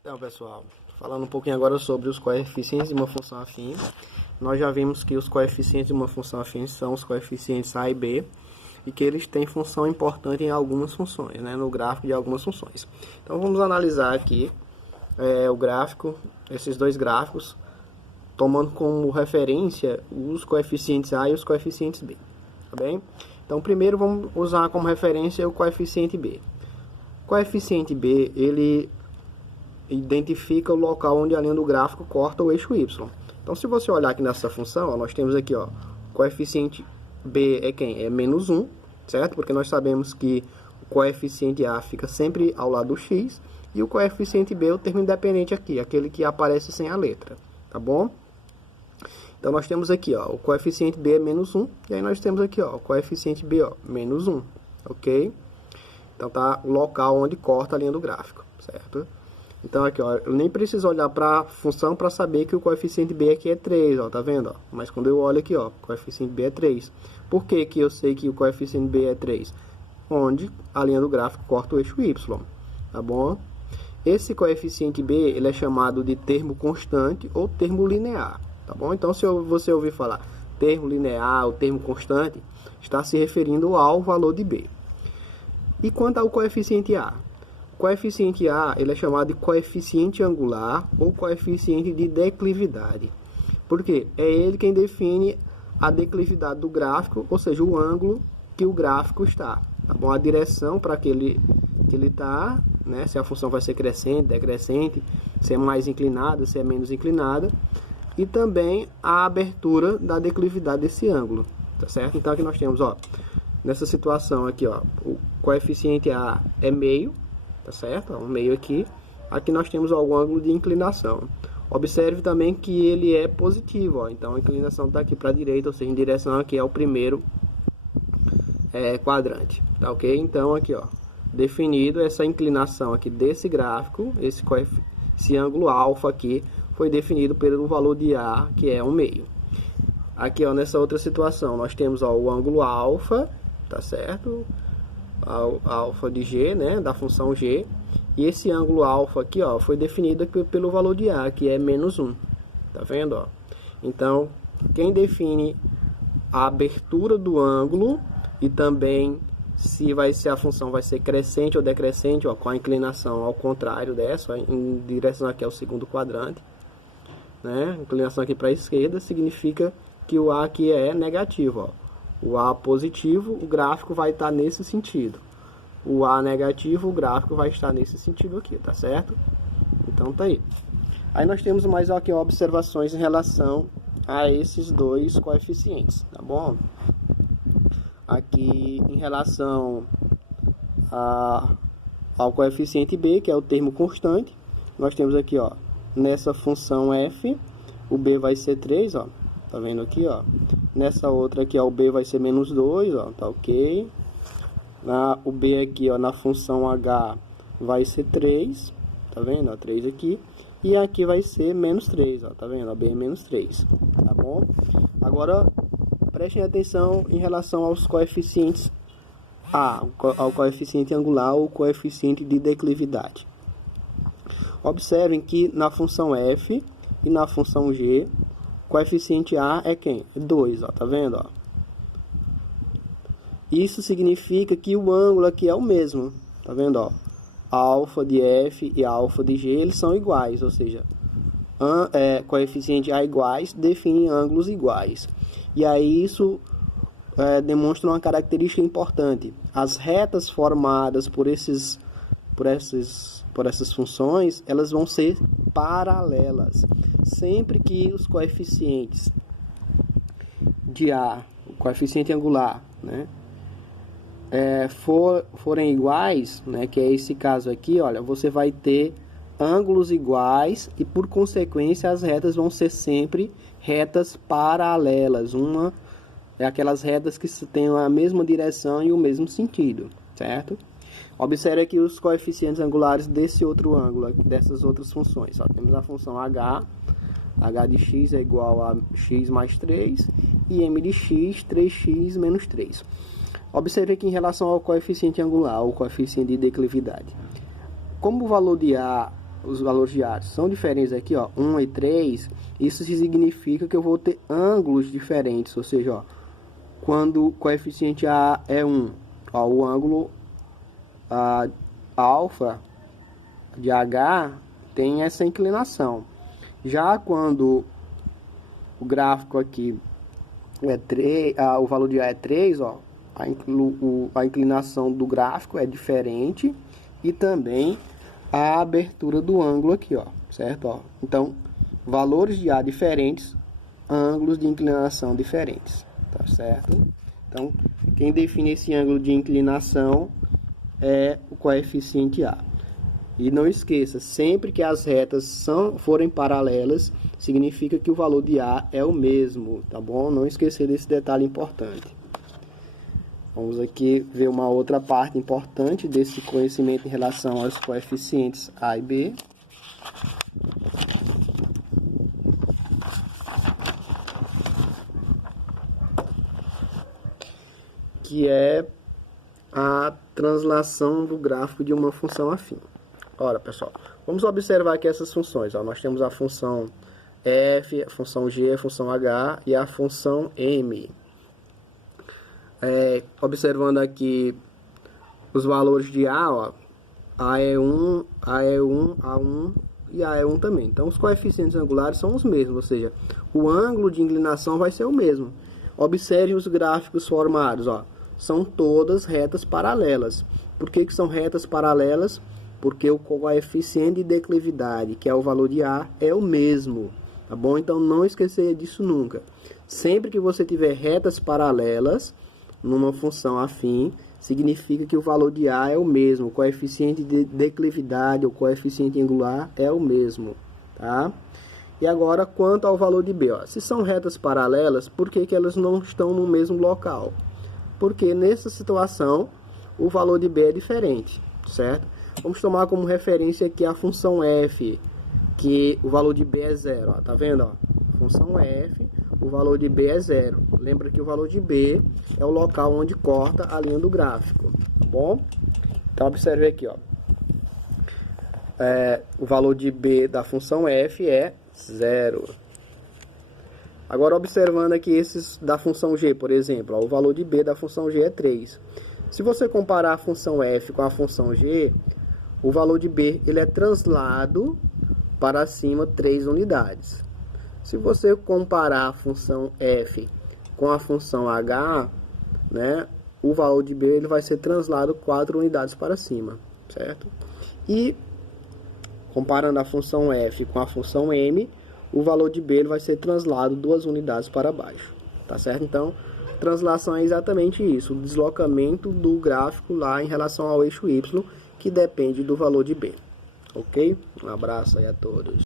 Então, pessoal, falando um pouquinho agora sobre os coeficientes de uma função afim. Nós já vimos que os coeficientes de uma função afim são os coeficientes A e B e que eles têm função importante em algumas funções, né, no gráfico de algumas funções. Então, vamos analisar aqui o gráfico, esses dois gráficos, tomando como referência os coeficientes A e os coeficientes B, tá bem? Então, primeiro vamos usar como referência o coeficiente B. O coeficiente B, ele identifica o local onde a linha do gráfico corta o eixo Y. Então, se você olhar aqui nessa função, ó, nós temos aqui, ó, o coeficiente B é quem? É menos 1, certo? Porque nós sabemos que o coeficiente A fica sempre ao lado do x, e o coeficiente B é o termo independente aqui, aquele que aparece sem a letra, tá bom? Então, nós temos aqui, ó, o coeficiente B é menos 1, e aí nós temos aqui, ó, o coeficiente B, ó, menos 1, ok? Então, tá o local onde corta a linha do gráfico, certo? Então, aqui, ó, eu nem preciso olhar para a função para saber que o coeficiente B aqui é 3, ó, tá vendo? Ó? Mas quando eu olho aqui, ó, o coeficiente B é 3. Por que que eu sei que o coeficiente B é 3? Onde a linha do gráfico corta o eixo Y, tá bom? Esse coeficiente B, ele é chamado de termo constante ou termo linear, tá bom? Então, se você ouvir falar termo linear ou termo constante, está se referindo ao valor de B. E quanto ao coeficiente A? O coeficiente A, ele é chamado de coeficiente angular ou coeficiente de declividade. Por quê? É ele quem define a declividade do gráfico, ou seja, o ângulo que o gráfico está, tá bom? A direção para que ele está, né? Se a função vai ser crescente, decrescente, se é mais inclinada, se é menos inclinada, e também a abertura da declividade desse ângulo, tá certo? Então aqui nós temos, ó, nessa situação aqui, ó, o coeficiente A é meio, tá certo? Ó, um meio aqui. Aqui nós temos algum ângulo de inclinação. Observe também que ele é positivo, ó. Então a inclinação está aqui para a direita, ou seja, em direção aqui ao primeiro quadrante, tá ok? Então aqui, ó, definido essa inclinação aqui desse gráfico, esse ângulo alfa aqui foi definido pelo valor de A, que é 1/2. Aqui, ó, nessa outra situação, nós temos, ó, o ângulo alfa, tá certo? Alfa de G, né, da função G. E esse ângulo alfa aqui, ó, foi definido pelo valor de A, que é menos 1. Tá vendo, ó? Então, quem define a abertura do ângulo e também se a função vai ser crescente ou decrescente, ó, com a inclinação ao contrário dessa, ó, em direção aqui ao segundo quadrante, né? Inclinação aqui para a esquerda significa que o A aqui é negativo, ó. O A positivo, o gráfico vai estar nesse sentido. O A negativo, o gráfico vai estar nesse sentido aqui, tá certo? Então tá aí. Aí nós temos mais aqui observações em relação a esses dois coeficientes, tá bom? Aqui em relação ao coeficiente B, que é o termo constante, nós temos aqui, ó, nessa função f, o B vai ser 3, ó. Tá vendo aqui, ó? Nessa outra aqui, ó, o B vai ser menos 2, ó, tá ok? O B aqui, ó, na função H vai ser 3, tá vendo? Ó, 3 aqui. E aqui vai ser menos 3, ó, tá vendo? Ó, B é menos 3, tá bom? Agora, prestem atenção em relação aos coeficientes A, ao coeficiente angular ou coeficiente de declividade. Observem que na função f e na função g, coeficiente A é quem? 2, ó, tá vendo, ó? Isso significa que o ângulo aqui é o mesmo, tá vendo, ó? Alfa de f e alfa de g, eles são iguais, ou seja, coeficiente A iguais definem ângulos iguais. E aí isso demonstra uma característica importante. As retas formadas por essas funções, elas vão ser paralelas. Sempre que os coeficientes de A, o coeficiente angular, né, forem iguais, né, que é esse caso aqui, olha, você vai ter ângulos iguais e, por consequência, as retas vão ser sempre retas paralelas. Uma é aquelas retas que têm a mesma direção e o mesmo sentido, certo? Observe aqui os coeficientes angulares desse outro ângulo, dessas outras funções. Ó, temos a função h de x é igual a x mais 3 e m de x, 3x menos 3. Observe aqui em relação ao coeficiente angular, ou coeficiente de declividade. Como o valor de A os valores de A são diferentes aqui, ó, 1 e 3, isso significa que eu vou ter ângulos diferentes, ou seja, ó, quando o coeficiente A é 1, ó, o ângulo alfa de H tem essa inclinação. Já quando o gráfico aqui é 3, o valor de A é 3, ó, a inclinação do gráfico é diferente e também a abertura do ângulo aqui, ó, certo? Ó, então, valores de A diferentes, ângulos de inclinação diferentes, tá certo? Então, quem define esse ângulo de inclinação é o coeficiente A. E não esqueça, sempre que as retas forem paralelas, significa que o valor de A é o mesmo, tá bom? Não esquecer desse detalhe importante. Vamos aqui ver uma outra parte importante desse conhecimento em relação aos coeficientes A e B. Que é a translação do gráfico de uma função afim. Ora, pessoal, vamos observar aqui essas funções. Ó, nós temos a função f, a função g, a função h e a função m. Observando aqui os valores de A, ó, A é 1, A é 1, A1 e A é 1 também. Então, os coeficientes angulares são os mesmos, ou seja, o ângulo de inclinação vai ser o mesmo. Observe os gráficos formados, ó, são todas retas paralelas. Por que são retas paralelas? Porque o coeficiente de declividade, que é o valor de A, é o mesmo, tá bom? Então, não esqueça disso nunca. Sempre que você tiver retas paralelas numa função afim, significa que o valor de A é o mesmo, o coeficiente de declividade, o coeficiente angular é o mesmo, tá? E agora, quanto ao valor de B, ó, se são retas paralelas, por que elas não estão no mesmo local? Porque nessa situação, o valor de B é diferente, certo? Vamos tomar como referência aqui a função f, que o valor de b é 0, ó, tá vendo? Ó? Função f, o valor de b é 0. Lembra que o valor de b é o local onde corta a linha do gráfico, tá bom? Então, observe aqui, ó. O valor de b da função f é 0. Agora, observando aqui esses da função g, por exemplo, ó, o valor de b da função g é 3. Se você comparar a função f com a função g, o valor de b ele é translado para cima 3 unidades. Se você comparar a função f com a função h, né, o valor de b ele vai ser translado 4 unidades para cima, certo? E comparando a função f com a função m, o valor de b ele vai ser translado 2 unidades para baixo, tá certo? Então, translação é exatamente isso, o deslocamento do gráfico lá em relação ao eixo y, que depende do valor de b, ok? Um abraço aí a todos.